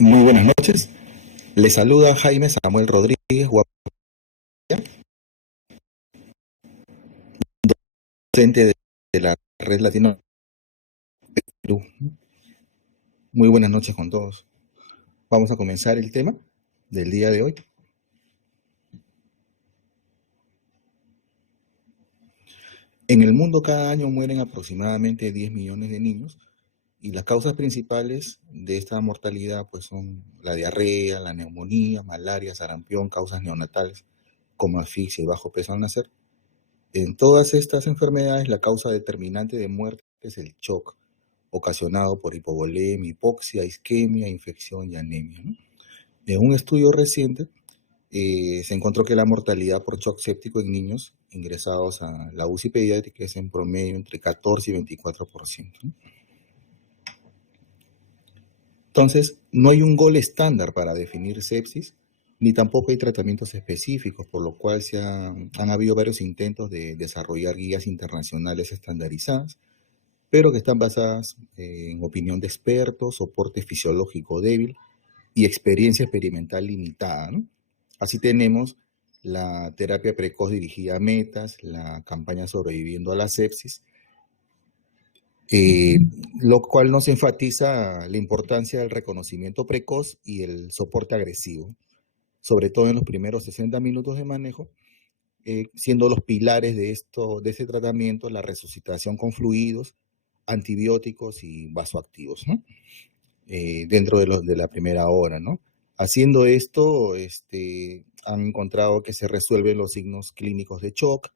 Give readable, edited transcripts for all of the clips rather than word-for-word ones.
Muy buenas noches. Le saluda Jaime Samuel Rodríguez, docente de la Red Latino Perú. Muy buenas noches con todos. Vamos a comenzar el tema del día de hoy. En el mundo cada año mueren aproximadamente 10 millones de niños y las causas principales de esta mortalidad pues son la diarrea, la neumonía, malaria, sarampión, causas neonatales como asfixia y bajo peso al nacer. En todas estas enfermedades la causa determinante de muerte es el shock ocasionado por hipovolemia, hipoxia, isquemia, infección y anemia, ¿no? En un estudio reciente se encontró que la mortalidad por shock séptico en niños ingresados a la UCI pediátrica es en promedio entre 14 y 24%, ¿no? Entonces, no hay un gol estándar para definir sepsis, ni tampoco hay tratamientos específicos, por lo cual han habido varios intentos de desarrollar guías internacionales estandarizadas, pero que están basadas en opinión de expertos, soporte fisiológico débil y experiencia experimental limitada, ¿no? Así tenemos la terapia precoz dirigida a metas, la campaña sobreviviendo a la sepsis, eh, lo cual nos enfatiza la importancia del reconocimiento precoz y el soporte agresivo, sobre todo en los primeros 60 minutos de manejo, siendo los pilares de este tratamiento la resucitación con fluidos, antibióticos y vasoactivos, ¿no? Dentro de la primera hora, ¿no? Haciendo esto, han encontrado que se resuelven los signos clínicos de shock,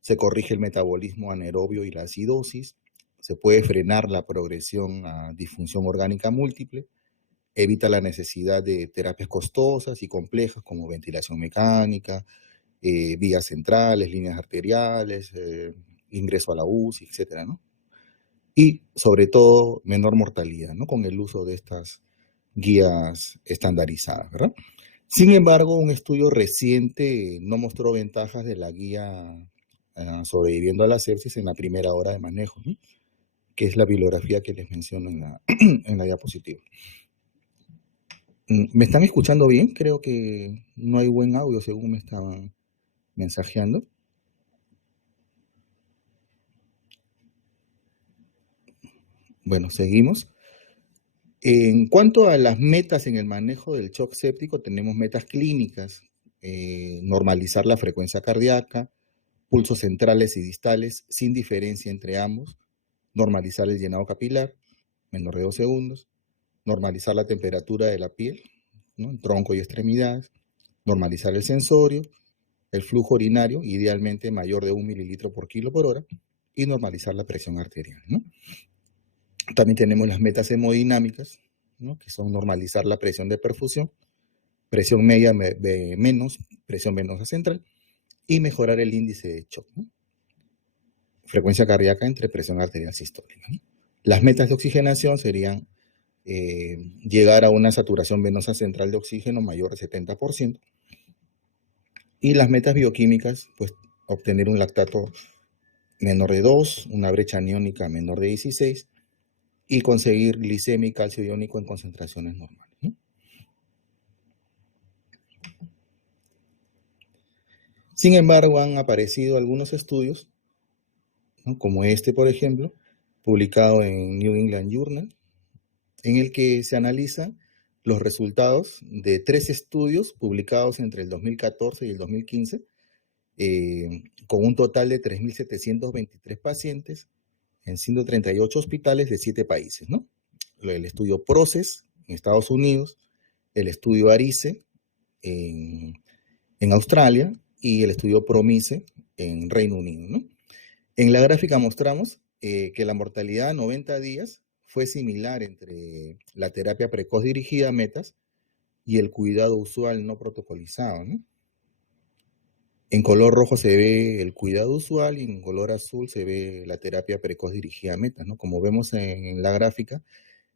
se corrige el metabolismo anaerobio y la acidosis, se puede frenar la progresión a disfunción orgánica múltiple, evita la necesidad de terapias costosas y complejas como ventilación mecánica, vías centrales, líneas arteriales, ingreso a la UCI, etcétera, ¿no? Y sobre todo menor mortalidad, ¿no? Con el uso de estas guías estandarizadas, ¿verdad? Sin embargo, un estudio reciente no mostró ventajas de la guía sobreviviendo a la sepsis en la primera hora de manejo, ¿no? Que es la bibliografía que les menciono en en la diapositiva. ¿Me están escuchando bien? Creo que no hay buen audio según me estaban mensajeando. Bueno, seguimos. En cuanto a las metas en el manejo del shock séptico, tenemos metas clínicas, normalizar la frecuencia cardíaca, pulsos centrales y distales sin diferencia entre ambos, normalizar el llenado capilar, menor de 2 segundos, normalizar la temperatura de la piel, ¿no? En tronco y extremidades, normalizar el sensorio, el flujo urinario, idealmente mayor de 1 mililitro por kilo por hora, y normalizar la presión arterial, ¿no? También tenemos las metas hemodinámicas, ¿no? Que son normalizar la presión de perfusión, presión media menos, presión venosa central, y mejorar el índice de shock, ¿no? Frecuencia cardíaca entre presión arterial sistólica, ¿no? Las metas de oxigenación serían llegar a una saturación venosa central de oxígeno mayor de 70%, y las metas bioquímicas, pues obtener un lactato menor de 2, una brecha aniónica menor de 16, y conseguir glicemia y calcio iónico en concentraciones normales, ¿no? Sin embargo, han aparecido algunos estudios, ¿no? Como este, por ejemplo, publicado en New England Journal, en el que se analizan los resultados de 3 estudios publicados entre el 2014 y el 2015, con un total de 3.723 pacientes en 138 hospitales de 7 países, ¿no? El estudio PROCES en Estados Unidos, el estudio ARICE en Australia y el estudio PROMISE en Reino Unido, ¿no? En la gráfica mostramos que la mortalidad a 90 días fue similar entre la terapia precoz dirigida a metas y el cuidado usual no protocolizado, ¿no? En color rojo se ve el cuidado usual y en color azul se ve la terapia precoz dirigida a metas, ¿no? Como vemos en la gráfica,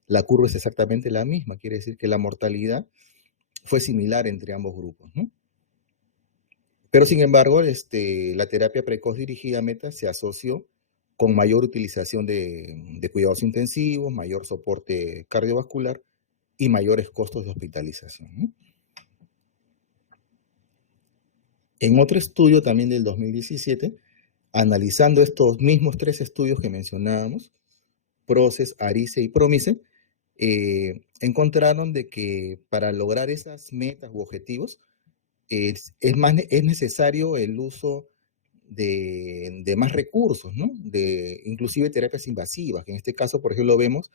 la curva es exactamente la misma, quiere decir que la mortalidad fue similar entre ambos grupos, ¿no? Pero sin embargo, la terapia precoz dirigida a metas se asoció con mayor utilización de cuidados intensivos, mayor soporte cardiovascular y mayores costos de hospitalización, ¿no? En otro estudio también del 2017, analizando estos mismos 3 estudios que mencionábamos, PROCES, ARICE y PROMICE, encontraron de que para lograr esas metas u objetivos es necesario el uso de más recursos, ¿no? De inclusive terapias invasivas, que en este caso, por ejemplo, vemos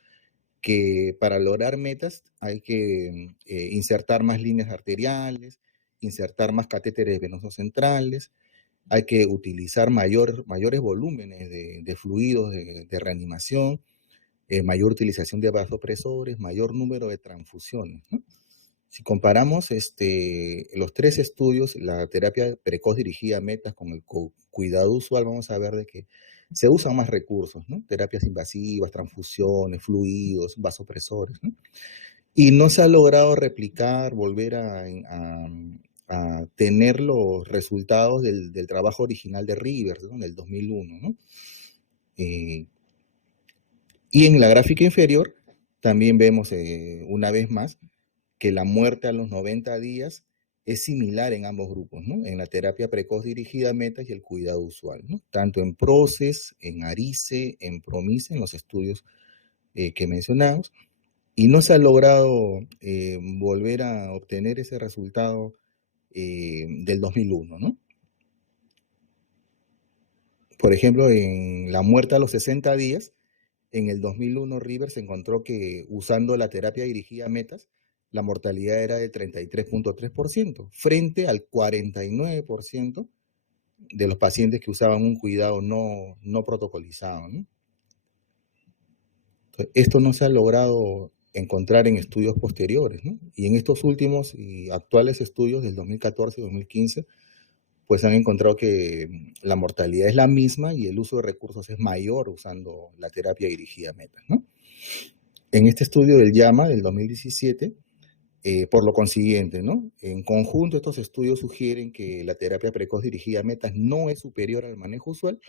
que para lograr metas hay que insertar más líneas arteriales, insertar más catéteres venosos centrales, hay que utilizar mayores volúmenes de fluidos de reanimación, mayor utilización de vasopresores, mayor número de transfusiones, ¿no? Si comparamos los 3 estudios, la terapia precoz dirigida a metas con el cuidado usual, vamos a ver de que se usan más recursos, ¿no? Terapias invasivas, transfusiones, fluidos, vasopresores, ¿no? Y no se ha logrado replicar, volver a tener los resultados del trabajo original de Rivers, ¿no? En el 2001, ¿no? Y en la gráfica inferior también vemos una vez más que la muerte a los 90 días es similar en ambos grupos, ¿no? En la terapia precoz dirigida a metas y el cuidado usual, ¿no? Tanto en PROCES, en ARICE, en PROMICE, en los estudios que mencionamos, y no se ha logrado volver a obtener ese resultado del 2001, ¿no? Por ejemplo, en la muerte a los 60 días, en el 2001 Rivers encontró que usando la terapia dirigida a metas, la mortalidad era de 33.3% frente al 49% de los pacientes que usaban un cuidado no protocolizado, ¿no? Entonces, esto no se ha logrado encontrar en estudios posteriores, ¿no? Y en estos últimos y actuales estudios del 2014 y 2015, pues han encontrado que la mortalidad es la misma y el uso de recursos es mayor usando la terapia dirigida a metas, ¿no? En este estudio del JAMA del 2017, por lo consiguiente, ¿no? En conjunto, estos estudios sugieren que la terapia precoz dirigida a metas no es superior al manejo usual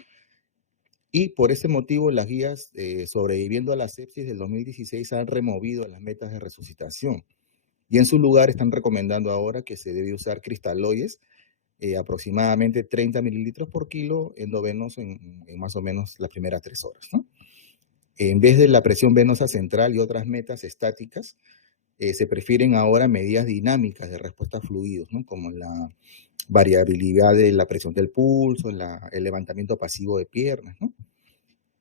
y por ese motivo las guías sobreviviendo a la sepsis del 2016 han removido las metas de resucitación y en su lugar están recomendando ahora que se debe usar cristaloides aproximadamente 30 mililitros por kilo endovenoso en más o menos las primeras 3 horas, ¿no? En vez de la presión venosa central y otras metas estáticas, se prefieren ahora medidas dinámicas de respuesta a fluidos, ¿no? Como la variabilidad de la presión del pulso, el levantamiento pasivo de piernas, ¿no?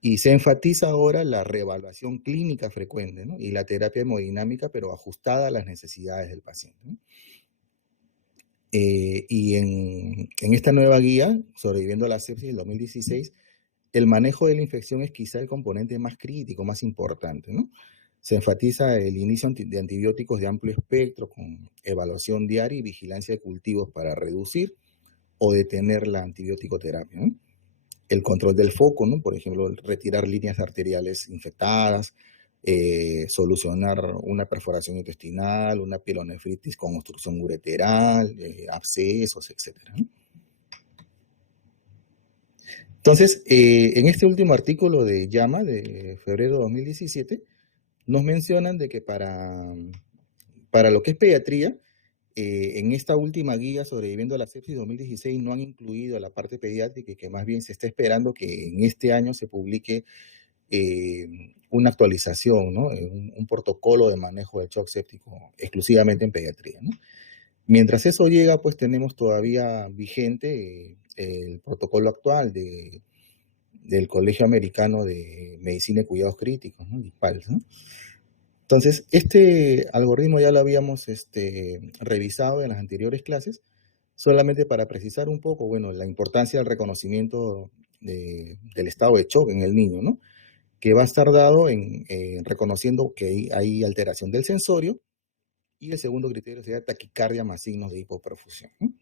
Y se enfatiza ahora la reevaluación clínica frecuente, ¿no? Y la terapia hemodinámica, pero ajustada a las necesidades del paciente, ¿no? Y en esta nueva guía, sobreviviendo a la sepsis del 2016, el manejo de la infección es quizá el componente más crítico, más importante, ¿no? Se enfatiza el inicio de antibióticos de amplio espectro con evaluación diaria y vigilancia de cultivos para reducir o detener la antibiótico-terapia, ¿no? El control del foco, ¿no? Por ejemplo, retirar líneas arteriales infectadas, solucionar una perforación intestinal, una pielonefritis con obstrucción ureteral, abscesos, etcétera, ¿no? Entonces, en este último artículo de JAMA de febrero de 2017, nos mencionan de que para lo que es pediatría, en esta última guía sobreviviendo a la sepsis 2016 no han incluido la parte pediátrica y que más bien se está esperando que en este año se publique una actualización, ¿no? Un protocolo de manejo del shock séptico exclusivamente en pediatría, ¿no? Mientras eso llega, pues tenemos todavía vigente el protocolo actual del Colegio Americano de Medicina y Cuidados Críticos, ¿no? ISPALS, ¿no? Entonces, este algoritmo ya lo habíamos revisado en las anteriores clases, solamente para precisar un poco, bueno, la importancia del reconocimiento del estado de shock en el niño, ¿no? Que va a estar dado en reconociendo que hay alteración del sensorio, y el segundo criterio sería taquicardia más signos de hipoperfusión, ¿no?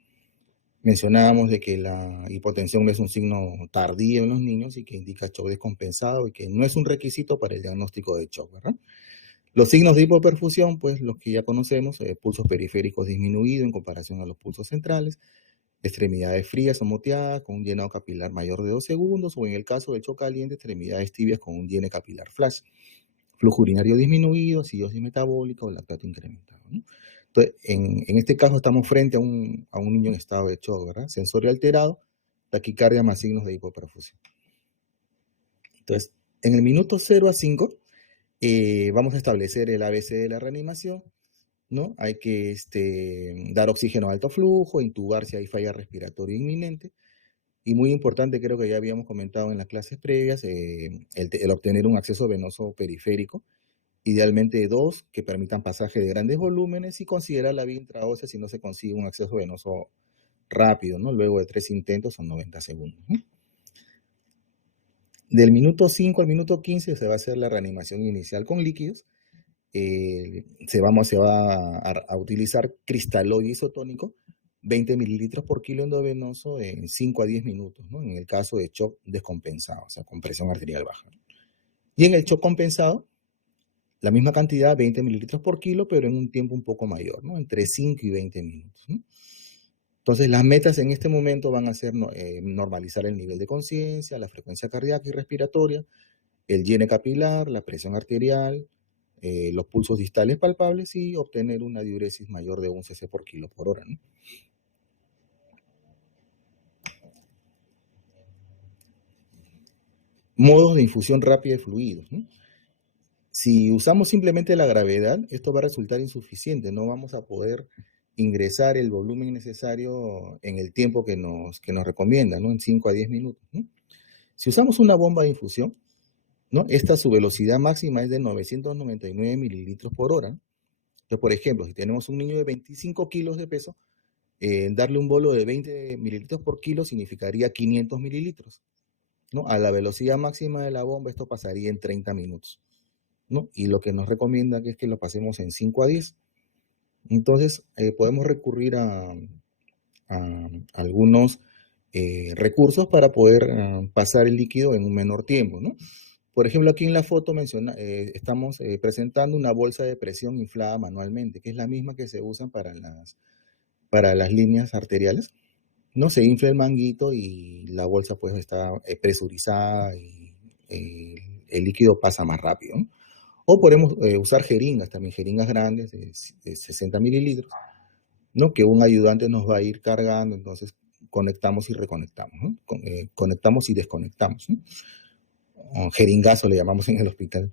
Mencionábamos de que la hipotensión es un signo tardío en los niños y que indica shock descompensado y que no es un requisito para el diagnóstico de shock, ¿verdad? Los signos de hipoperfusión, pues los que ya conocemos, pulsos periféricos disminuidos en comparación a los pulsos centrales, extremidades frías o moteadas con un llenado capilar mayor de 2 segundos, o en el caso del shock caliente, extremidades tibias con un llene capilar flash. flujo urinario disminuido, acidosis metabólica o lactato incrementado, ¿no? Entonces, en este caso estamos frente a un niño en estado de shock, ¿verdad? Sensorio alterado, taquicardia más signos de hipoperfusión. Entonces, en el minuto 0 a 5, vamos a establecer el ABC de la reanimación, ¿no? Hay que dar oxígeno a alto flujo, intubar si hay falla respiratoria inminente. Y muy importante, creo que ya habíamos comentado en las clases previas, el obtener un acceso venoso periférico, idealmente 2, que permitan pasaje de grandes volúmenes, y considerar la vía intraósea si no se consigue un acceso venoso rápido, ¿no? Luego de 3 intentos o 90 segundos, ¿no? Del minuto 5 al minuto 15 se va a hacer la reanimación inicial con líquidos. Se va a utilizar cristalóide isotónico, 20 mililitros por kilo endovenoso en 5 a 10 minutos, ¿no? En el caso de shock descompensado, o sea, con presión arterial baja. Y en el shock compensado, la misma cantidad, 20 mililitros por kilo, pero en un tiempo un poco mayor, ¿no? Entre 5 y 20 minutos, ¿no? Entonces, las metas en este momento van a ser normalizar el nivel de conciencia, la frecuencia cardíaca y respiratoria, el llene capilar, la presión arterial, los pulsos distales palpables y obtener una diuresis mayor de 1 cc por kilo por hora, ¿no? Modos de infusión rápida de fluidos, ¿no? Si usamos simplemente la gravedad, esto va a resultar insuficiente, no vamos a poder ingresar el volumen necesario en el tiempo que nos recomienda, ¿no? En 5 a 10 minutos, ¿no? Si usamos una bomba de infusión, ¿no? Su velocidad máxima es de 999 mililitros por hora. Entonces, por ejemplo, si tenemos un niño de 25 kilos de peso, darle un bolo de 20 mililitros por kilo significaría 500 mililitros, ¿no? A la velocidad máxima de la bomba esto pasaría en 30 minutos, ¿no? Y lo que nos recomienda es que lo pasemos en 5 a 10. Entonces, podemos recurrir a algunos recursos para poder pasar el líquido en un menor tiempo, ¿no? Por ejemplo, aquí en la foto estamos presentando una bolsa de presión inflada manualmente, que es la misma que se usa para las líneas arteriales, ¿no? Se infla el manguito y la bolsa pues está presurizada y el líquido pasa más rápido, ¿no? O podemos usar jeringas, también jeringas grandes de 60 mililitros, ¿no? Que un ayudante nos va a ir cargando, entonces conectamos y reconectamos, ¿no? Conectamos y desconectamos, ¿no? O jeringazo le llamamos en el hospital.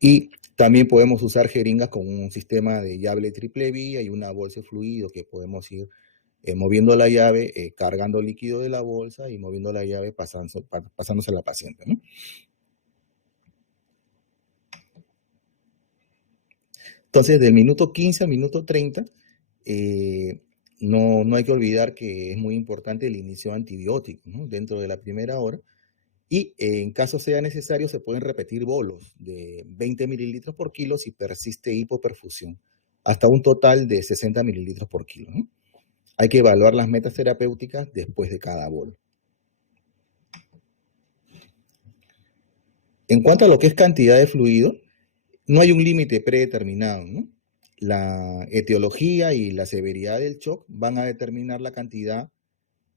Y también podemos usar jeringas con un sistema de llave triple vía y una bolsa de fluido que podemos ir moviendo la llave, cargando líquido de la bolsa y moviendo la llave pasándose a la paciente, ¿no? Entonces, del minuto 15 al minuto 30, no hay que olvidar que es muy importante el inicio antibiótico, ¿no? Dentro de la primera hora. Y en caso sea necesario, se pueden repetir bolos de 20 mililitros por kilo si persiste hipoperfusión, hasta un total de 60 mililitros por kilo, ¿no? Hay que evaluar las metas terapéuticas después de cada bolo. En cuanto a lo que es cantidad de fluido, no hay un límite predeterminado, ¿no? La etiología y la severidad del shock van a determinar la cantidad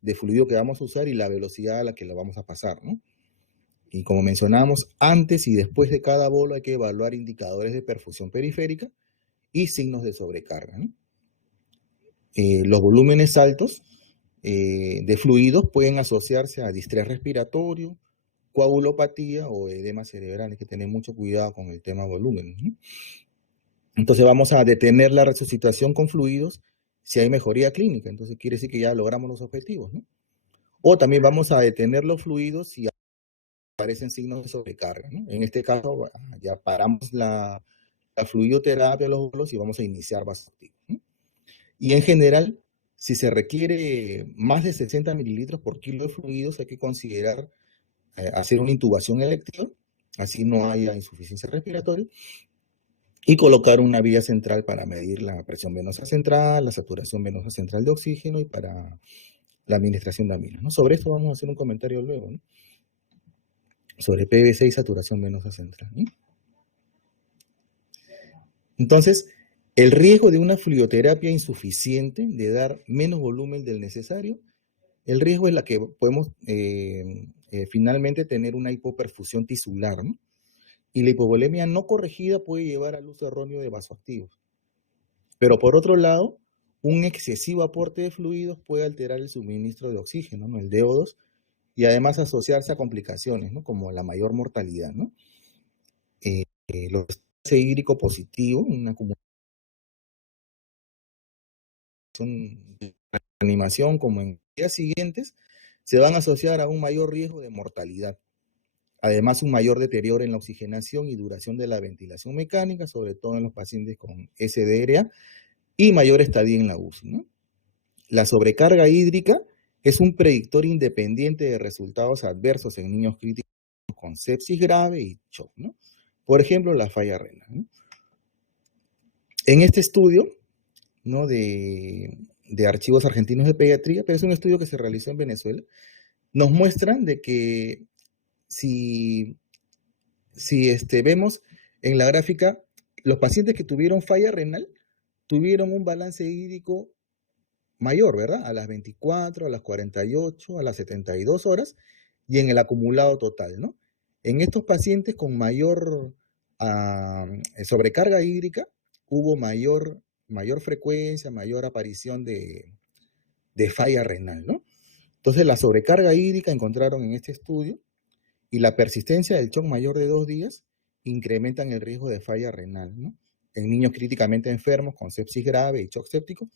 de fluido que vamos a usar y la velocidad a la que lo vamos a pasar, ¿no? Y como mencionamos, antes y después de cada bolo hay que evaluar indicadores de perfusión periférica y signos de sobrecarga, ¿no? Los volúmenes altos de fluidos pueden asociarse a distrés respiratorio, coagulopatía o edema cerebral. Hay que tener mucho cuidado con el tema volumen, ¿no? Entonces vamos a detener la resucitación con fluidos si hay mejoría clínica. Entonces quiere decir que ya logramos los objetivos, ¿no? O también vamos a detener los fluidos si aparecen signos de sobrecarga, ¿no? En este caso ya paramos la fluidoterapia de los bolos y vamos a iniciar vasoactivos, ¿no? Y en general, si se requiere más de 60 mililitros por kilo de fluidos, hay que considerar hacer una intubación electiva, así no haya insuficiencia respiratoria, y colocar una vía central para medir la presión venosa central, la saturación venosa central de oxígeno y para la administración de aminos, ¿no? Sobre esto vamos a hacer un comentario luego, ¿no? Sobre PVC y saturación venosa central, ¿no? Entonces, el riesgo de una fluidoterapia insuficiente, de dar menos volumen del necesario, el riesgo es la que podemos finalmente tener una hipoperfusión tisular, ¿no? y la hipovolemia no corregida puede llevar al uso erróneo de vasoactivos. Pero por otro lado, un excesivo aporte de fluidos puede alterar el suministro de oxígeno, ¿no? El DO2, y además asociarse a complicaciones, ¿no? Como la mayor mortalidad, ¿no? Los hídrico positivo, una acumulación de reanimación como en días siguientes, se van a asociar a un mayor riesgo de mortalidad. Además, un mayor deterioro en la oxigenación y duración de la ventilación mecánica, sobre todo en los pacientes con SDRA, y mayor estadía en la UCI, ¿no? La sobrecarga hídrica es un predictor independiente de resultados adversos en niños críticos con sepsis grave y shock, ¿no? Por ejemplo, la falla renal, ¿no? En este estudio, ¿no? de archivos argentinos de pediatría, pero es un estudio que se realizó en Venezuela, nos muestran de que si vemos en la gráfica, los pacientes que tuvieron falla renal tuvieron un balance hídrico mayor, ¿verdad? A las 24, a las 48, a las 72 horas y en el acumulado total, ¿no? En estos pacientes con mayor sobrecarga hídrica hubo mayor frecuencia, mayor aparición de falla renal, ¿no? Entonces la sobrecarga hídrica encontraron en este estudio y la persistencia del shock mayor de 2 días incrementan el riesgo de falla renal, ¿no? En niños críticamente enfermos con sepsis grave y shock séptico.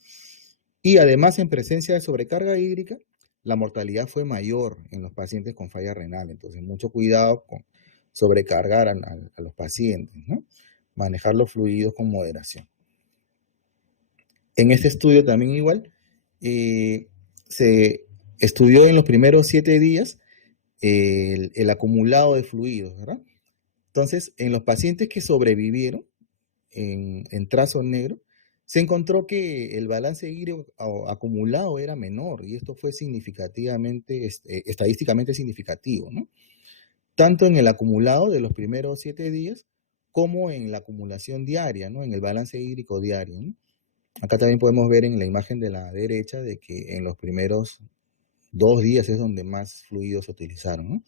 Y además, en presencia de sobrecarga hídrica, la mortalidad fue mayor en los pacientes con falla renal. Entonces, mucho cuidado con sobrecargar a los pacientes, ¿no? Manejar los fluidos con moderación. En este estudio también igual, se estudió en los primeros 7 días el acumulado de fluidos, ¿verdad? Entonces, en los pacientes que sobrevivieron en trazo negro, se encontró que el balance hídrico acumulado era menor y esto fue significativamente, estadísticamente significativo, ¿no? Tanto en el acumulado de los primeros 7 días como en la acumulación diaria, ¿no? En el balance hídrico diario, ¿no? Acá también podemos ver en la imagen de la derecha de que en los primeros 2 días es donde más fluidos se utilizaron, ¿no?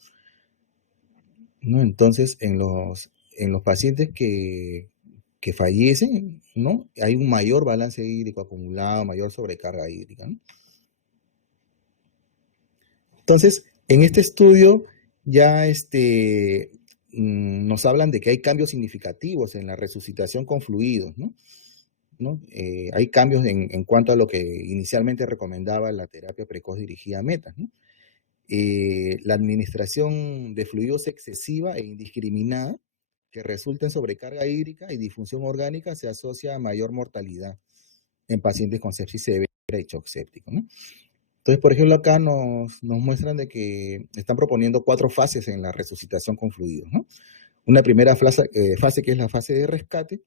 ¿No? Entonces, en los pacientes que fallecen, ¿no? Hay un mayor balance hídrico acumulado, mayor sobrecarga hídrica, ¿no? Entonces, en este estudio ya nos hablan de que hay cambios significativos en la resucitación con fluidos, ¿no? Hay cambios en cuanto a lo que inicialmente recomendaba la terapia precoz dirigida a metas, ¿no? La administración de fluidos excesiva e indiscriminada que resulta en sobrecarga hídrica y disfunción orgánica se asocia a mayor mortalidad en pacientes con sepsis severa y shock séptico, ¿no? Entonces, por ejemplo, acá nos muestran de que están proponiendo 4 fases en la resucitación con fluidos, ¿no? Una primera fase que es la fase de rescate,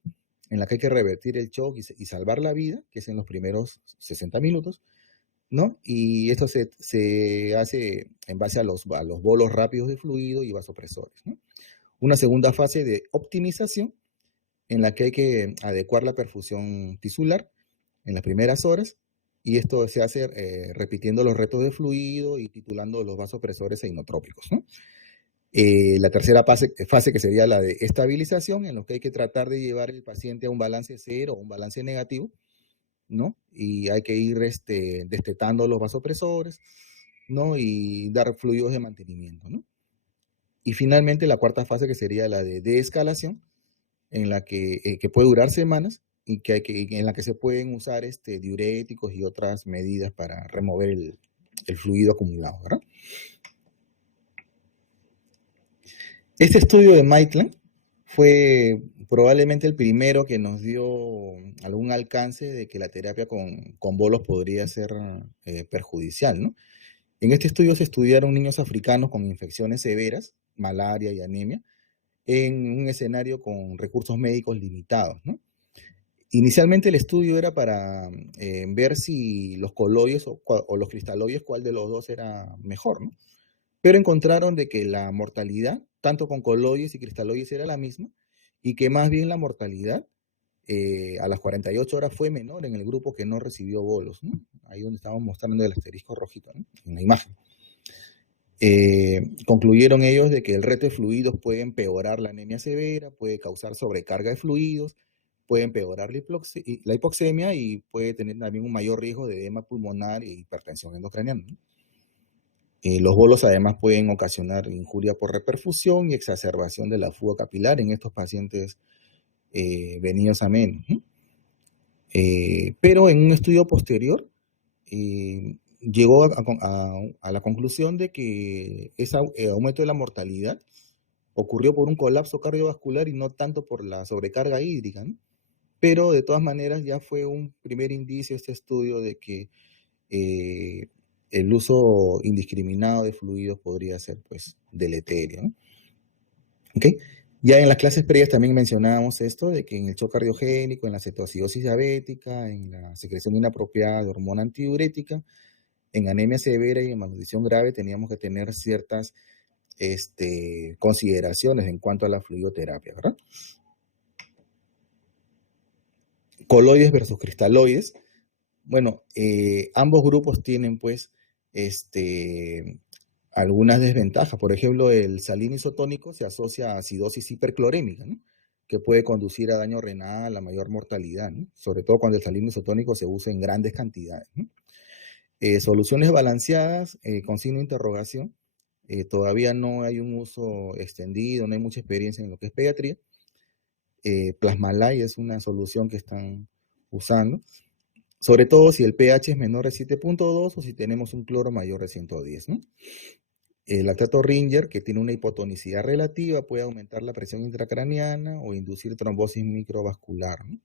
en la que hay que revertir el shock y salvar la vida, que es en los primeros 60 minutos, ¿no? Y esto se hace en base a los bolos rápidos de fluido y vasopresores, ¿no? Una segunda fase de optimización, en la que hay que adecuar la perfusión tisular en las primeras horas, y esto se hace repitiendo los retos de fluido y titulando los vasopresores e inotrópicos, ¿no? La tercera fase que sería la de estabilización, en lo que hay que tratar de llevar el paciente a un balance cero o un balance negativo, ¿no? Y hay que ir destetando los vasopresores, ¿no? Y dar fluidos de mantenimiento, ¿no? Y finalmente la cuarta fase que sería la de descalación, en la que puede durar semanas y en la que se pueden usar diuréticos y otras medidas para remover el fluido acumulado, ¿verdad? Este estudio de Maitland fue probablemente el primero que nos dio algún alcance de que la terapia con bolos podría ser perjudicial, ¿no? En este estudio se estudiaron niños africanos con infecciones severas, malaria y anemia, en un escenario con recursos médicos limitados, ¿no? Inicialmente el estudio era para ver si los coloides o los cristaloides, cuál de los dos era mejor, ¿no? Pero encontraron de que la mortalidad, tanto con coloides y cristaloides, era la misma, y que más bien la mortalidad a las 48 horas fue menor en el grupo que no recibió bolos, ¿no? Ahí donde estamos mostrando el asterisco rojito, ¿no? En la imagen. Concluyeron ellos de que el reto de fluidos puede empeorar la anemia severa, puede causar sobrecarga de fluidos, puede empeorar la hipoxemia y puede tener también un mayor riesgo de edema pulmonar e hipertensión endocraniana, ¿no? Los bolos además pueden ocasionar injuria por reperfusión y exacerbación de la fuga capilar en estos pacientes venidos a menos, ¿no? Pero en un estudio posterior llegó a la conclusión de que ese aumento de la mortalidad ocurrió por un colapso cardiovascular y no tanto por la sobrecarga hídrica, ¿no? Pero de todas maneras ya fue un primer indicio este estudio de que el uso indiscriminado de fluidos podría ser pues deleterio, ¿no? ¿Okay? Ya en las clases previas también mencionábamos esto de que en el shock cardiogénico, en la cetoacidosis diabética, en la secreción inapropiada de hormona antidiurética, en anemia severa y en malnutrición grave teníamos que tener ciertas consideraciones en cuanto a la fluidoterapia, ¿verdad? Coloides versus cristaloides. Bueno, ambos grupos tienen pues algunas desventajas. Por ejemplo, el salino isotónico se asocia a acidosis hiperclorémica, ¿no? Que puede conducir a daño renal, a mayor mortalidad, ¿no? Sobre todo cuando el salino isotónico se usa en grandes cantidades, ¿no? Soluciones balanceadas, con signo de interrogación. Todavía no hay un uso extendido, no hay mucha experiencia en lo que es pediatría. Plasmalay es una solución que están usando, sobre todo si el pH es menor de 7.2 o si tenemos un cloro mayor de 110, ¿no? El lactato Ringer, que tiene una hipotonicidad relativa, puede aumentar la presión intracraneana o inducir trombosis microvascular, ¿no?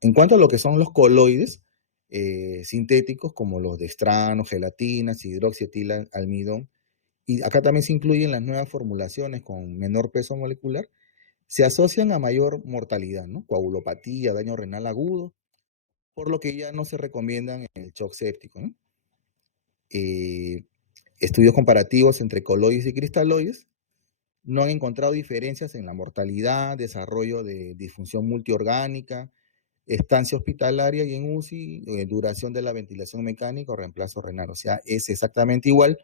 En cuanto a lo que son los coloides sintéticos, como los dextranos, gelatinas, hidroxietilalmidón, y acá también se incluyen las nuevas formulaciones con menor peso molecular, se asocian a mayor mortalidad, ¿no? Coagulopatía, daño renal agudo, por lo que ya no se recomiendan en el shock séptico, ¿no? Estudios comparativos entre coloides y cristaloides no han encontrado diferencias en la mortalidad, desarrollo de disfunción multiorgánica, estancia hospitalaria y en UCI, duración de la ventilación mecánica o reemplazo renal. O sea, es exactamente igual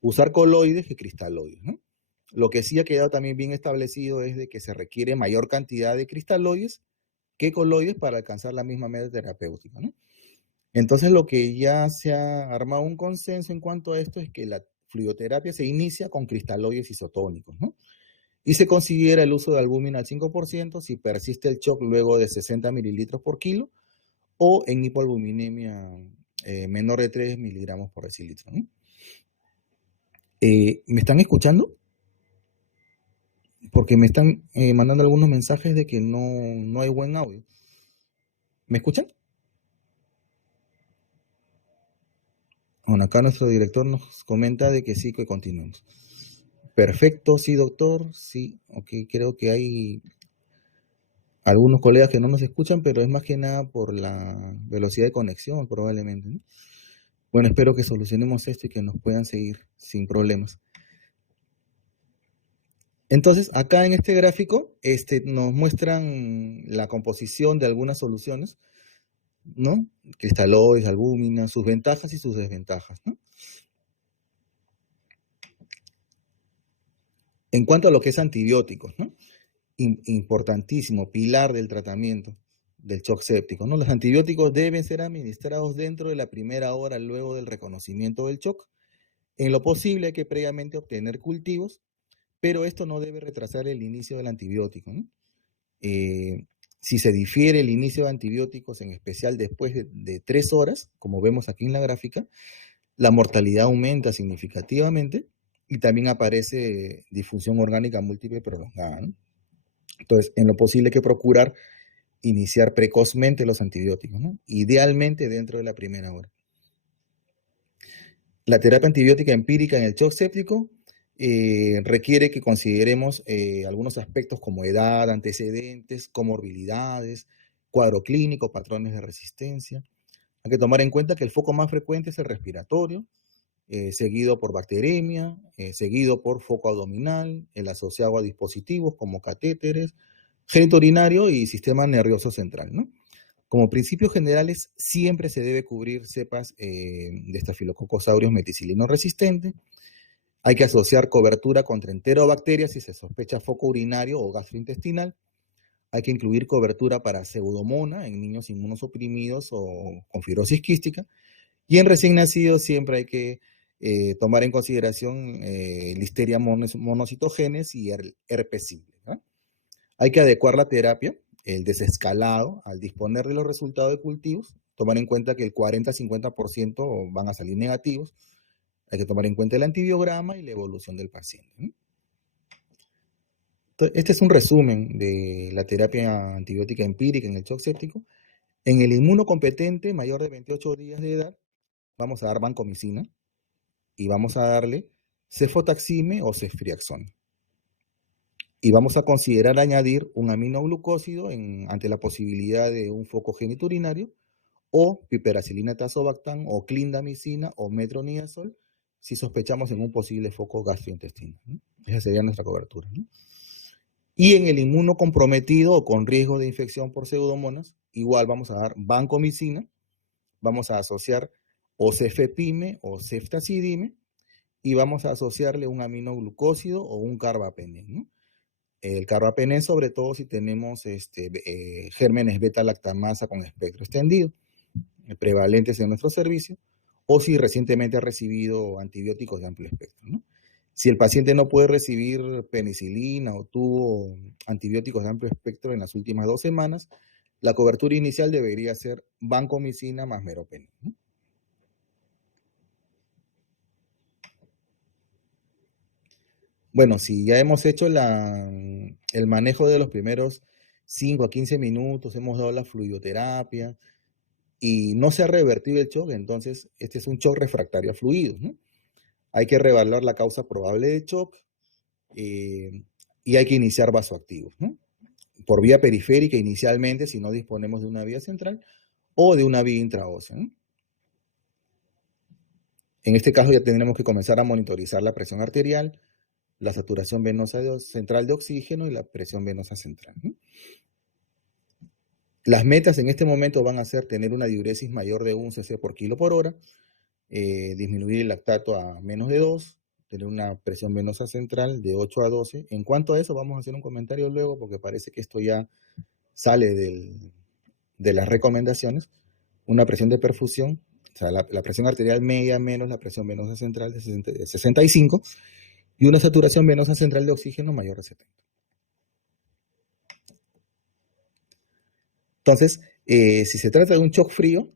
usar coloides que cristaloides, ¿no? Lo que sí ha quedado también bien establecido es de que se requiere mayor cantidad de cristaloides que coloides para alcanzar la misma meta terapéutica, ¿no? Entonces, lo que ya se ha armado un consenso en cuanto a esto es que la fluidoterapia se inicia con cristaloides isotónicos, ¿no? Y se considera el uso de albúmina al 5% si persiste el shock luego de 60 mililitros por kilo o en hipoalbuminemia menor de 3 miligramos por decilitro, ¿no? ¿Me están escuchando? Porque me están mandando algunos mensajes de que no hay buen audio. ¿Me escuchan? Bueno, acá nuestro director nos comenta de que sí, que continuemos. Perfecto, sí, doctor, sí, ok, creo que hay algunos colegas que no nos escuchan, pero es más que nada por la velocidad de conexión, probablemente, ¿no? Bueno, espero que solucionemos esto y que nos puedan seguir sin problemas. Entonces, acá en este gráfico nos muestran la composición de algunas soluciones, ¿no? Cristaloides, albúmina, sus ventajas y sus desventajas, ¿no? En cuanto a lo que es antibióticos, ¿no? Importantísimo, pilar del tratamiento del shock séptico, ¿no? Los antibióticos deben ser administrados dentro de la primera hora luego del reconocimiento del shock. En lo posible hay que previamente obtener cultivos, pero esto no debe retrasar el inicio del antibiótico, ¿no? Si se difiere el inicio de antibióticos, en especial después de 3 horas, como vemos aquí en la gráfica, la mortalidad aumenta significativamente y también aparece disfunción orgánica múltiple prolongada, ¿no? Entonces, en lo posible hay que procurar iniciar precozmente los antibióticos, ¿no? Idealmente dentro de la primera hora. La terapia antibiótica empírica en el shock séptico requiere que consideremos algunos aspectos como edad, antecedentes, comorbilidades, cuadro clínico, patrones de resistencia. Hay que tomar en cuenta que el foco más frecuente es el respiratorio, seguido por bacteremia, seguido por foco abdominal, el asociado a dispositivos como catéteres, genitourinario y sistema nervioso central, ¿no? Como principios generales, siempre se debe cubrir cepas de Staphylococcus aureus meticilino resistente, Hay que asociar cobertura contra enterobacterias si se sospecha foco urinario o gastrointestinal. Hay que incluir cobertura para pseudomonas en niños inmunosuprimidos o con fibrosis quística. Y en recién nacidos siempre hay que tomar en consideración Listeria monocitogenes y herpes simple, ¿no? Hay que adecuar la terapia, el desescalado, al disponer de los resultados de cultivos, tomar en cuenta que el 40-50% van a salir negativos. Hay que tomar en cuenta el antibiograma y la evolución del paciente, ¿no? Entonces, este es un resumen de la terapia antibiótica empírica en el shock séptico. En el inmunocompetente mayor de 28 días de edad, vamos a dar vancomicina y vamos a darle cefotaxime o ceftriaxona. Y vamos a considerar añadir un aminoglucósido ante la posibilidad de un foco geniturinario o piperacilina tazobactam o clindamicina o metronidazol si sospechamos en un posible foco gastrointestinal, ¿no? Esa sería nuestra cobertura, ¿no? Y en el inmunocomprometido o con riesgo de infección por pseudomonas, igual vamos a dar vancomicina, vamos a asociar o cefepime o ceftazidime y vamos a asociarle un aminoglucósido o un carbapenem, ¿no? El carbapenem sobre todo si tenemos gérmenes beta-lactamasa con espectro extendido, prevalentes en nuestro servicio, o si recientemente ha recibido antibióticos de amplio espectro, ¿no? Si el paciente no puede recibir penicilina o tuvo antibióticos de amplio espectro en las últimas 2 semanas, la cobertura inicial debería ser vancomicina más meropenem, ¿no? Bueno, si ya hemos hecho el manejo de los primeros 5 a 15 minutos, hemos dado la fluidoterapia y no se ha revertido el shock, entonces este es un shock refractario a fluidos, ¿no? Hay que reevaluar la causa probable de shock y hay que iniciar vasoactivos, ¿no? Por vía periférica inicialmente, si no disponemos de una vía central, o de una vía intraósea, ¿no? En este caso ya tendremos que comenzar a monitorizar la presión arterial, la saturación venosa central de oxígeno y la presión venosa central, ¿no? Las metas en este momento van a ser tener una diuresis mayor de 1 cc por kilo por hora, disminuir el lactato a menos de 2, tener una presión venosa central de 8 a 12. En cuanto a eso, vamos a hacer un comentario luego porque parece que esto ya sale de las recomendaciones. Una presión de perfusión, o sea, la presión arterial media menos la presión venosa central de 65 y una saturación venosa central de oxígeno mayor de 70. Entonces, si se trata de un shock frío,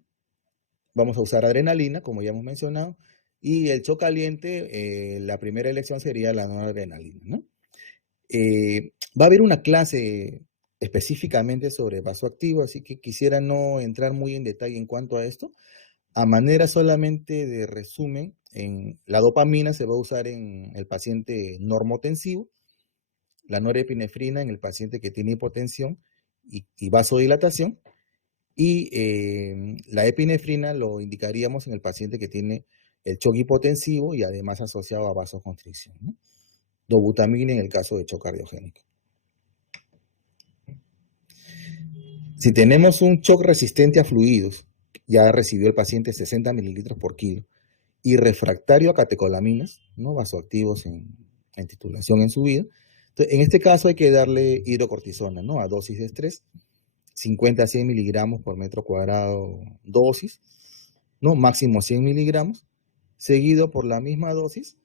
vamos a usar adrenalina, como ya hemos mencionado, y el shock caliente, la primera elección sería la noradrenalina, ¿no? Va a haber una clase específicamente sobre vasoactivo, así que quisiera no entrar muy en detalle en cuanto a esto. A manera solamente de resumen, la dopamina se va a usar en el paciente normotensivo, la norepinefrina en el paciente que tiene hipotensión y vasodilatación, y la epinefrina lo indicaríamos en el paciente que tiene el shock hipotensivo y además asociado a vasoconstricción, ¿no? Dobutamina en el caso de shock cardiogénico. Si tenemos un shock resistente a fluidos, ya recibió el paciente 60 mililitros por kilo, y refractario a catecolaminas, ¿no? Vasoactivos en titulación en su vida. Entonces, en este caso hay que darle hidrocortisona, ¿no? A dosis de estrés, 50 a 100 miligramos por metro cuadrado dosis, ¿no? Máximo 100 miligramos, seguido por la misma dosis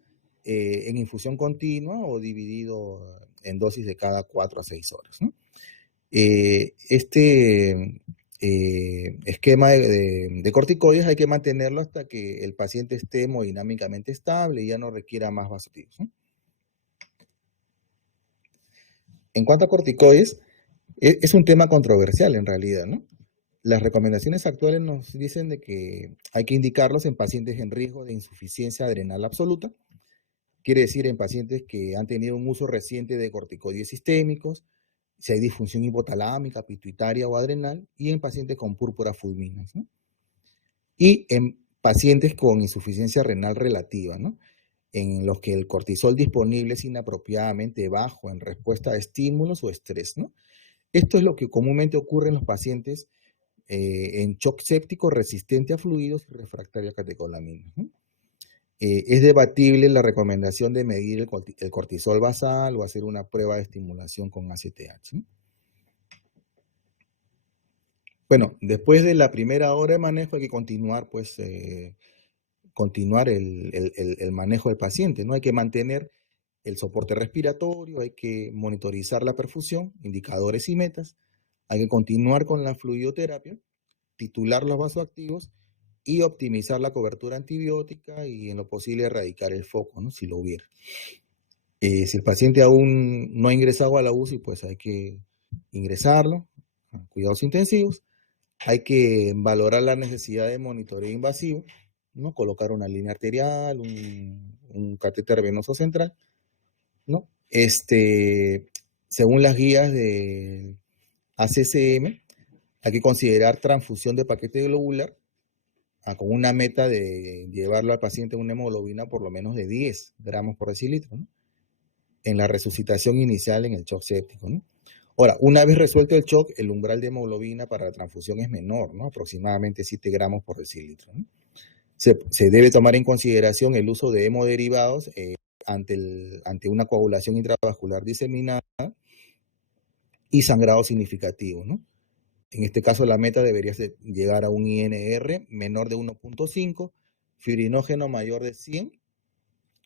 en infusión continua o dividido en dosis de cada 4 a 6 horas, ¿no? Este esquema de corticoides hay que mantenerlo hasta que el paciente esté hemodinámicamente estable y ya no requiera más vasoactivos, ¿no? En cuanto a corticoides, es un tema controversial en realidad, ¿no? Las recomendaciones actuales nos dicen de que hay que indicarlos en pacientes en riesgo de insuficiencia adrenal absoluta, quiere decir en pacientes que han tenido un uso reciente de corticoides sistémicos, si hay disfunción hipotalámica, pituitaria o adrenal, y en pacientes con púrpura fulminas, ¿no? Y en pacientes con insuficiencia renal relativa, ¿no? En los que el cortisol disponible es inapropiadamente bajo en respuesta a estímulos o estrés, ¿no? Esto es lo que comúnmente ocurre en los pacientes en shock séptico resistente a fluidos y refractario a catecolaminas, ¿no? Es debatible la recomendación de medir el cortisol basal o hacer una prueba de estimulación con ACTH. Bueno, después de la primera hora de manejo hay que continuar, pues, continuar el manejo del paciente, ¿no? Hay que mantener el soporte respiratorio, hay que monitorizar la perfusión, indicadores y metas, hay que continuar con la fluidoterapia, titular los vasoactivos y optimizar la cobertura antibiótica y en lo posible erradicar el foco, ¿no? Si lo hubiera. Si el paciente aún no ha ingresado a la UCI, pues hay que ingresarlo a cuidados intensivos. Hay que valorar la necesidad de monitoreo invasivo, ¿no? Colocar una línea arterial, un catéter venoso central, ¿no? Según las guías de ACCM, hay que considerar transfusión de paquete globular con una meta de llevarlo al paciente a una hemoglobina por lo menos de 10 gramos por decilitro, ¿no? En la resucitación inicial en el shock séptico, ¿no? Ahora, una vez resuelto el shock, el umbral de hemoglobina para la transfusión es menor, ¿no? Aproximadamente 7 gramos por decilitro, ¿no? Se debe tomar en consideración el uso de hemoderivados ante una coagulación intravascular diseminada y sangrado significativo, ¿no? En este caso, la meta debería llegar a un INR menor de 1.5, fibrinógeno mayor de 100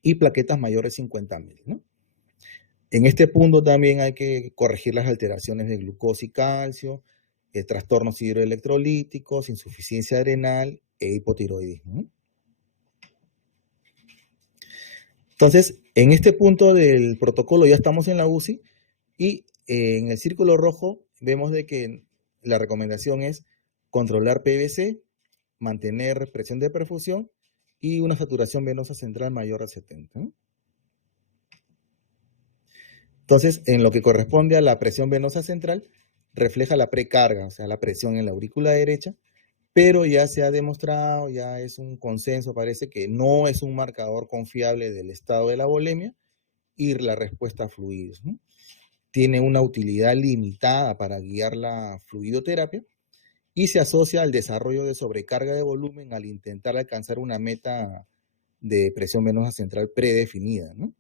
y plaquetas mayores de 50.000, ¿no? En este punto también hay que corregir las alteraciones de glucosa y calcio, trastornos hidroelectrolíticos, insuficiencia adrenal e hipotiroidismo, ¿no? Entonces, en este punto del protocolo ya estamos en la UCI y en el círculo rojo vemos de que la recomendación es controlar PVC, mantener presión de perfusión y una saturación venosa central mayor a 70, ¿no? Entonces, en lo que corresponde a la presión venosa central, refleja la precarga, o sea, la presión en la aurícula derecha, pero ya se ha demostrado, ya es un consenso, parece que no es un marcador confiable del estado de la volemia y la respuesta a fluidos, ¿no? Tiene una utilidad limitada para guiar la fluidoterapia y se asocia al desarrollo de sobrecarga de volumen al intentar alcanzar una meta de presión venosa central predefinida, ¿no?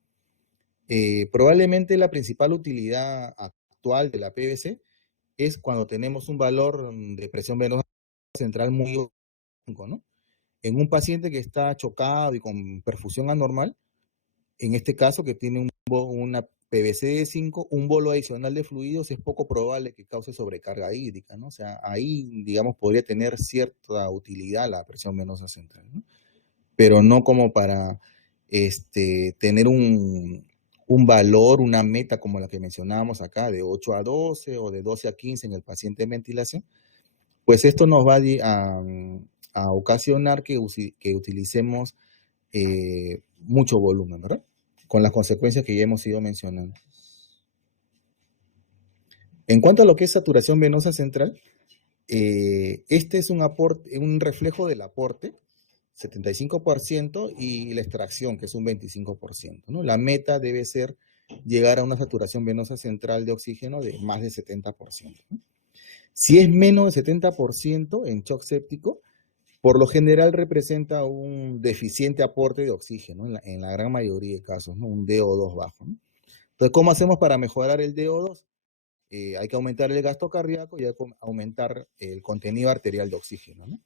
Probablemente la principal utilidad actual de la PVC es cuando tenemos un valor de presión venosa central muy bajo, ¿no? En un paciente que está chocado y con perfusión anormal, en este caso que tiene una PVC de 5, un bolo adicional de fluidos es poco probable que cause sobrecarga hídrica, ¿no? O sea, ahí, digamos, podría tener cierta utilidad la presión venosa central, ¿no? Pero no como para tener un valor, una meta como la que mencionábamos acá, de 8 a 12 o de 12 a 15 en el paciente en ventilación, pues esto nos va a ocasionar que utilicemos mucho volumen, ¿verdad? Con las consecuencias que ya hemos ido mencionando. En cuanto a lo que es saturación venosa central, este es un reflejo del aporte, 75%, y la extracción, que es un 25%, ¿no? La meta debe ser llegar a una saturación venosa central de oxígeno de más de 70%, ¿no? Si es menos de 70% en shock séptico, por lo general representa un deficiente aporte de oxígeno en la gran mayoría de casos, ¿no? Un DO2 bajo, ¿no? Entonces, ¿cómo hacemos para mejorar el DO2? Hay que aumentar el gasto cardíaco y hay que aumentar el contenido arterial de oxígeno, ¿no?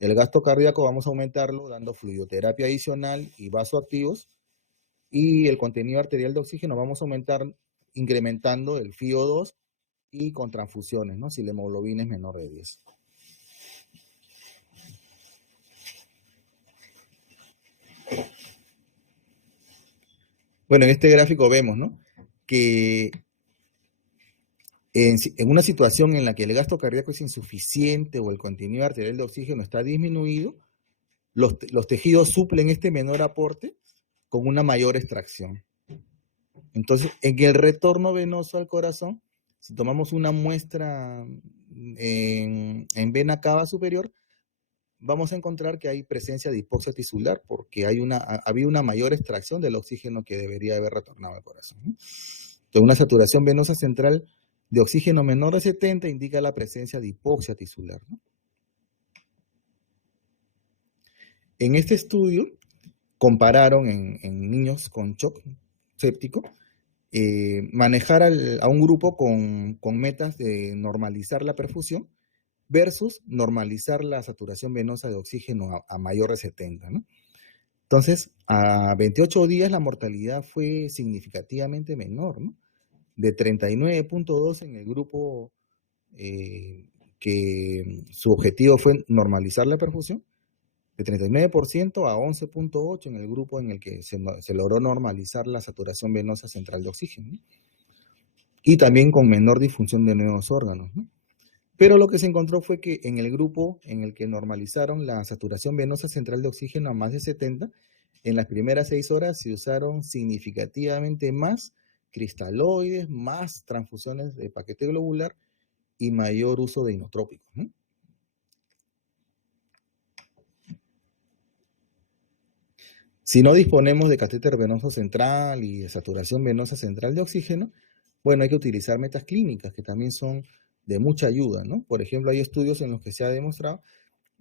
El gasto cardíaco vamos a aumentarlo dando fluidoterapia adicional y vasoactivos, y el contenido arterial de oxígeno vamos a aumentar incrementando el FiO2 y con transfusiones, ¿no? Si la hemoglobina es menor de 10. Bueno, en este gráfico vemos, ¿no? Que en una situación en la que el gasto cardíaco es insuficiente o el contenido arterial de oxígeno está disminuido, los tejidos suplen este menor aporte con una mayor extracción. Entonces, en el retorno venoso al corazón, si tomamos una muestra en vena cava superior, vamos a encontrar que hay presencia de hipoxia tisular porque había una mayor extracción del oxígeno que debería haber retornado al corazón, ¿no? Entonces, una saturación venosa central de oxígeno menor de 70 indica la presencia de hipoxia tisular, ¿no? En este estudio compararon en niños con shock séptico, manejar a un grupo con metas de normalizar la perfusión versus normalizar la saturación venosa de oxígeno a mayor de 70, ¿no? Entonces, a 28 días la mortalidad fue significativamente menor, ¿no? De 39.2 en el grupo que su objetivo fue normalizar la perfusión, de 39% a 11.8 en el grupo en el que se logró normalizar la saturación venosa central de oxígeno, ¿no? Y también con menor disfunción de nuevos órganos, ¿no? Pero lo que se encontró fue que en el grupo en el que normalizaron la saturación venosa central de oxígeno a más de 70, en las primeras 6 horas se usaron significativamente más cristaloides, más transfusiones de paquete globular y mayor uso de inotrópicos, ¿no? Si no disponemos de catéter venoso central y de saturación venosa central de oxígeno, bueno, hay que utilizar metas clínicas que también son de mucha ayuda, ¿no? Por ejemplo, hay estudios en los que se ha demostrado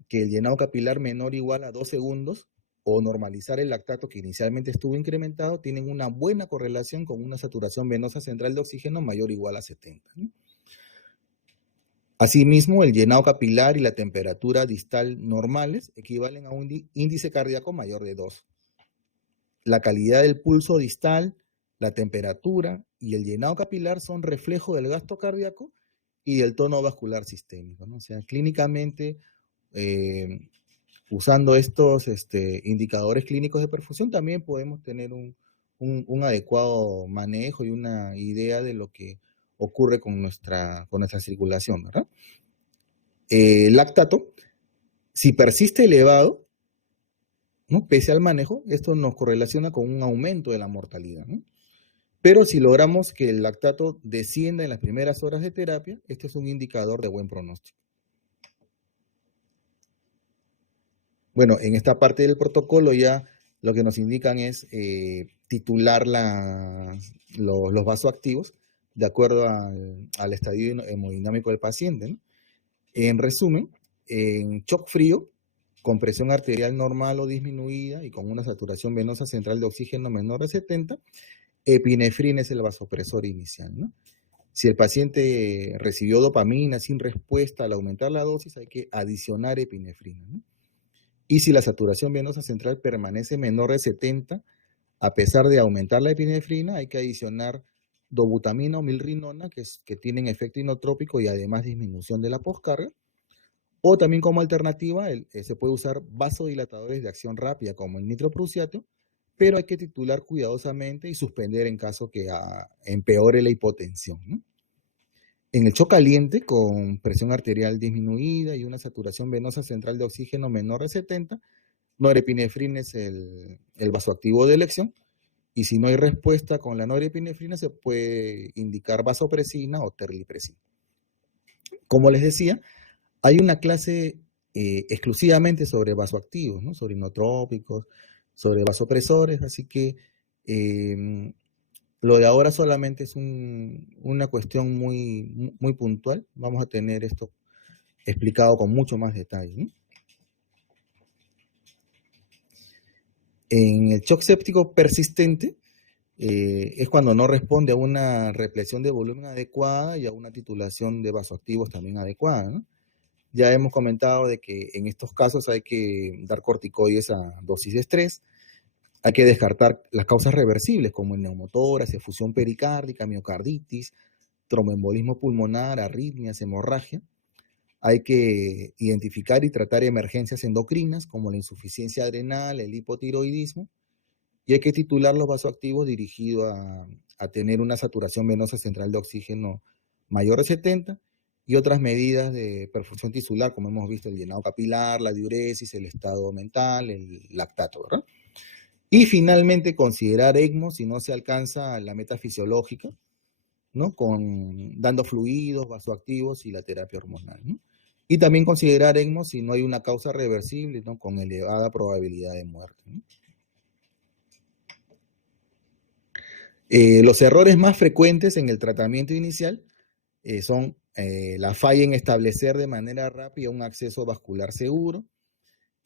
que el llenado capilar menor o igual a 2 segundos o normalizar el lactato que inicialmente estuvo incrementado tienen una buena correlación con una saturación venosa central de oxígeno mayor o igual a 70, ¿no? Asimismo, el llenado capilar y la temperatura distal normales equivalen a un índice cardíaco mayor de 2. La calidad del pulso distal, la temperatura y el llenado capilar son reflejo del gasto cardíaco y del tono vascular sistémico, ¿no? O sea, clínicamente, usando estos indicadores clínicos de perfusión, también podemos tener un adecuado manejo y una idea de lo que ocurre con nuestra circulación, ¿verdad? Lactato, si persiste elevado, ¿no? Pese al manejo, esto nos correlaciona con un aumento de la mortalidad, ¿no? Pero si logramos que el lactato descienda en las primeras horas de terapia, este es un indicador de buen pronóstico. Bueno, en esta parte del protocolo ya lo que nos indican es titular los vasoactivos de acuerdo al estadio hemodinámico del paciente, ¿no? En resumen, en shock frío, con presión arterial normal o disminuida y con una saturación venosa central de oxígeno menor de 70, epinefrina es el vasopresor inicial, ¿no? Si el paciente recibió dopamina sin respuesta al aumentar la dosis, hay que adicionar epinefrina, ¿no? Y si la saturación venosa central permanece menor de 70, a pesar de aumentar la epinefrina, hay que adicionar dobutamina o milrinona, que tienen efecto inotrópico y además disminución de la poscarga. O también como alternativa, se puede usar vasodilatadores de acción rápida, como el nitroprusiato, pero hay que titular cuidadosamente y suspender en caso que empeore la hipotensión, ¿no? En el shock caliente, con presión arterial disminuida y una saturación venosa central de oxígeno menor de 70, norepinefrina es el vasoactivo de elección, y si no hay respuesta con la norepinefrina, se puede indicar vasopresina o terlipresina. Como les decía, hay una clase exclusivamente sobre vasoactivos, ¿no? Sobre inotrópicos, sobre vasopresores, así que lo de ahora solamente es una cuestión muy puntual. Vamos a tener esto explicado con mucho más detalle, ¿no? En el shock séptico persistente es cuando no responde a una represión de volumen adecuada y a una titulación de vasoactivos también adecuada, ¿no? Ya hemos comentado de que en estos casos hay que dar corticoides a dosis de estrés, hay que descartar las causas reversibles como el neumotórax, efusión pericárdica, miocarditis, tromboembolismo pulmonar, arritmias, hemorragia. Hay que identificar y tratar emergencias endocrinas como la insuficiencia adrenal, el hipotiroidismo, y hay que titular los vasoactivos dirigidos a tener una saturación venosa central de oxígeno mayor de 70 y otras medidas de perfusión tisular, como hemos visto, el llenado capilar, la diuresis, el estado mental, el lactato, ¿verdad? Y finalmente considerar ECMO si no se alcanza la meta fisiológica, ¿no? Dando fluidos, vasoactivos y la terapia hormonal, ¿no? Y también considerar ECMO si no hay una causa reversible, ¿no? Con elevada probabilidad de muerte, ¿no? Los errores más frecuentes en el tratamiento inicial son la falla en establecer de manera rápida un acceso vascular seguro,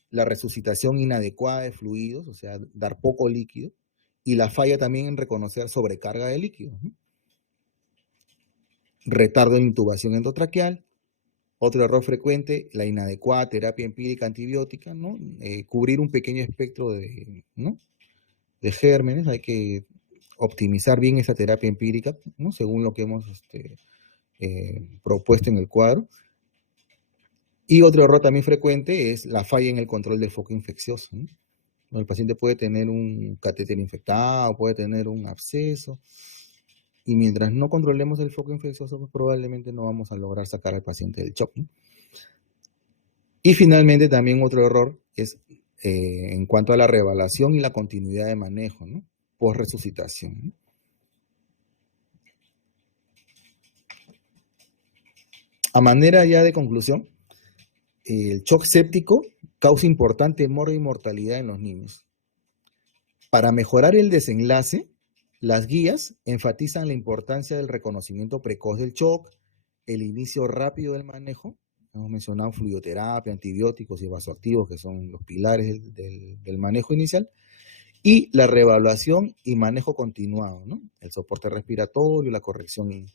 la resucitación inadecuada de fluidos, o sea, dar poco líquido, y la falla también en reconocer sobrecarga de líquidos, ¿no? Retardo en intubación endotraqueal. Otro error frecuente, la inadecuada terapia empírica antibiótica, ¿no? Cubrir un pequeño espectro de, ¿no? de gérmenes, hay que optimizar bien esa terapia empírica, ¿no? Según lo que hemos propuesto en el cuadro. Y otro error también frecuente es la falla en el control del foco infeccioso, ¿no? El paciente puede tener un catéter infectado, puede tener un absceso, y mientras no controlemos el foco infeccioso, pues probablemente no vamos a lograr sacar al paciente del shock, ¿no? Y finalmente también otro error es en cuanto a la reevaluación y la continuidad de manejo, ¿no? Post resucitación, ¿no? A manera ya de conclusión, el shock séptico causa importante mortalidad en los niños. Para mejorar el desenlace, las guías enfatizan la importancia del reconocimiento precoz del shock, el inicio rápido del manejo. Hemos mencionado fluidoterapia, antibióticos y vasoactivos, que son los pilares del manejo inicial, y la reevaluación y manejo continuado, ¿no? El soporte respiratorio, la corrección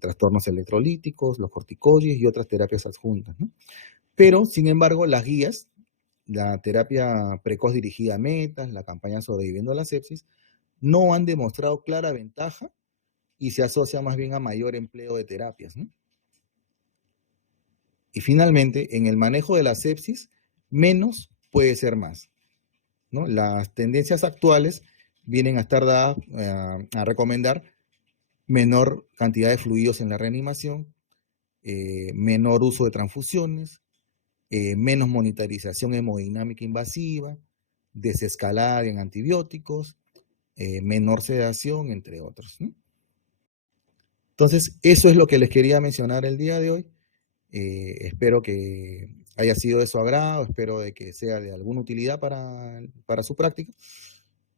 trastornos electrolíticos, los corticoides y otras terapias adjuntas, ¿no? Pero, sin embargo, las guías, la terapia precoz dirigida a metas, la campaña sobreviviendo a la sepsis, no han demostrado clara ventaja y se asocia más bien a mayor empleo de terapias, ¿no? Y finalmente, en el manejo de la sepsis, menos puede ser más, ¿no? Las tendencias actuales vienen a estar dadas a recomendar menor cantidad de fluidos en la reanimación, menor uso de transfusiones, menos monitorización hemodinámica invasiva, desescalada en antibióticos, menor sedación, entre otros, ¿no? Entonces, eso es lo que les quería mencionar el día de hoy. Espero que haya sido de su agrado, espero de que sea de alguna utilidad para su práctica.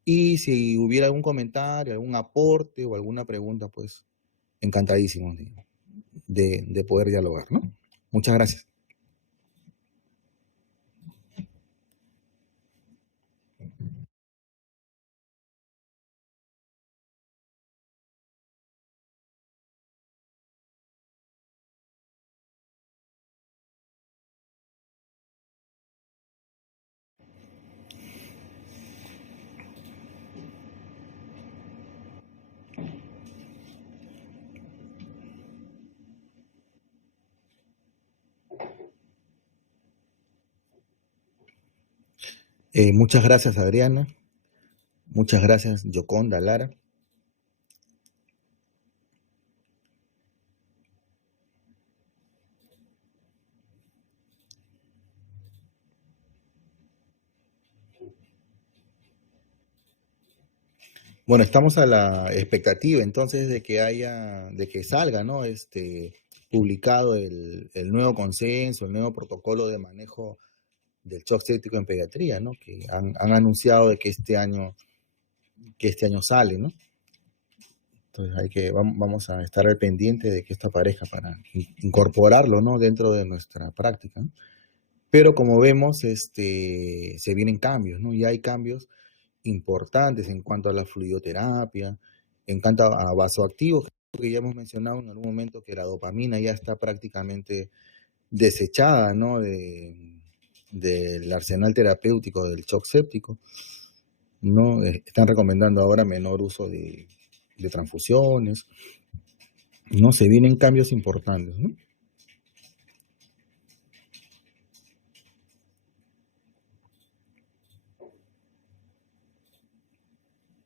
Y si hubiera algún comentario, algún aporte o alguna pregunta, pues encantadísimos de poder dialogar, ¿no? Muchas gracias. Muchas gracias, Adriana. Muchas gracias, Yoconda, Lara. Bueno, estamos a la expectativa entonces de que salga, ¿no? Publicado el nuevo consenso, el nuevo protocolo de manejo del shock séptico en pediatría, ¿no? Que han anunciado de que este año sale, ¿no? Entonces vamos a estar al pendiente de que esto aparezca para incorporarlo, ¿no? Dentro de nuestra práctica, ¿no? Pero como vemos, se vienen cambios, ¿no? Ya hay cambios importantes en cuanto a la fluidoterapia, en cuanto a vasoactivos, que ya hemos mencionado en algún momento que la dopamina ya está prácticamente desechada, ¿no? Del arsenal terapéutico del shock séptico, ¿no? Están recomendando ahora menor uso de transfusiones, ¿no? Se vienen cambios importantes, ¿no?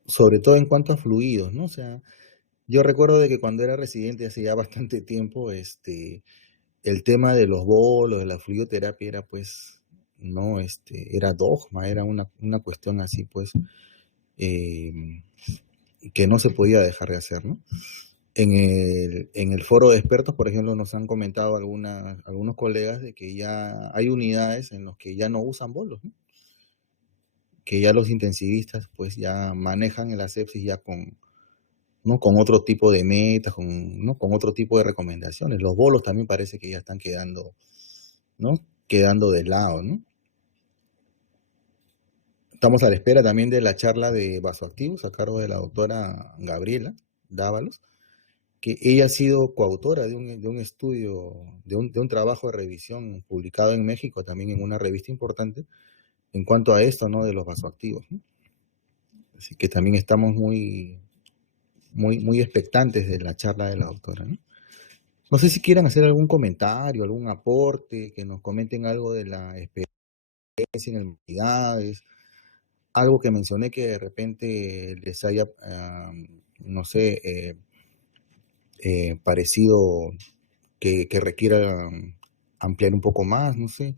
Sobre todo en cuanto a fluidos, ¿no? O sea, yo recuerdo de que cuando era residente hace ya bastante tiempo, el tema de los bolos, de la fluidoterapia era pues, no, era dogma, era una cuestión así pues, que no se podía dejar de hacer, ¿no? En el foro de expertos, por ejemplo, nos han comentado algunos colegas de que ya hay unidades en las que ya no usan bolos, ¿no? Que ya los intensivistas pues ya manejan el asepsis ya ¿no? Con otro tipo de metas, ¿no? Con otro tipo de recomendaciones. Los bolos también parece que ya están quedando, ¿no? Quedando de lado, ¿no? Estamos a la espera también de la charla de vasoactivos a cargo de la doctora Gabriela Dávalos, que ella ha sido coautora de un estudio, de un trabajo de revisión publicado en México, también en una revista importante, en cuanto a esto, ¿no? De los vasoactivos, ¿no? Así que también estamos muy expectantes de la charla de la doctora, ¿no? No sé si quieran hacer algún comentario, algún aporte, que nos comenten algo de la experiencia en humanidades, algo que mencioné que de repente les haya, no sé, parecido que requiera ampliar un poco más, no sé.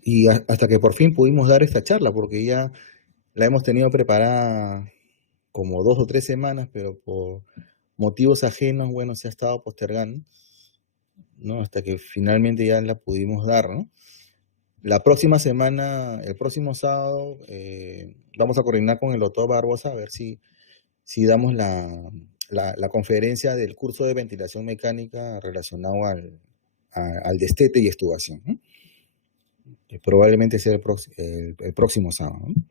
Y hasta que por fin pudimos dar esta charla, porque ya la hemos tenido preparada como 2 o 3 semanas, pero por motivos ajenos, bueno, se ha estado postergando, ¿no? Hasta que finalmente ya la pudimos dar, ¿no? La próxima semana, el próximo sábado, vamos a coordinar con el doctor Barbosa a ver si damos la conferencia del curso de ventilación mecánica relacionado al destete y extubación, ¿no? Que probablemente sea el próximo sábado, ¿no?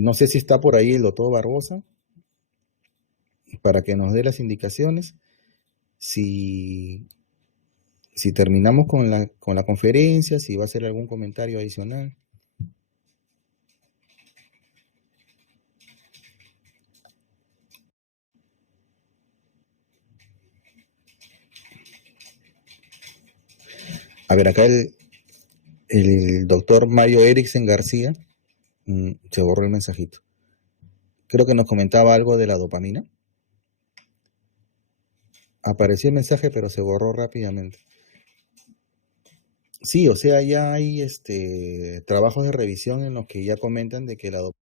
No sé si está por ahí el doctor Barbosa para que nos dé las indicaciones. Si terminamos con la conferencia, si va a hacer algún comentario adicional. A ver, acá el doctor Mario Eriksen García, se borró el mensajito. Creo que nos comentaba algo de la dopamina. Apareció el mensaje, pero se borró rápidamente. Sí, o sea, ya hay trabajos de revisión en los que ya comentan de que la dopamina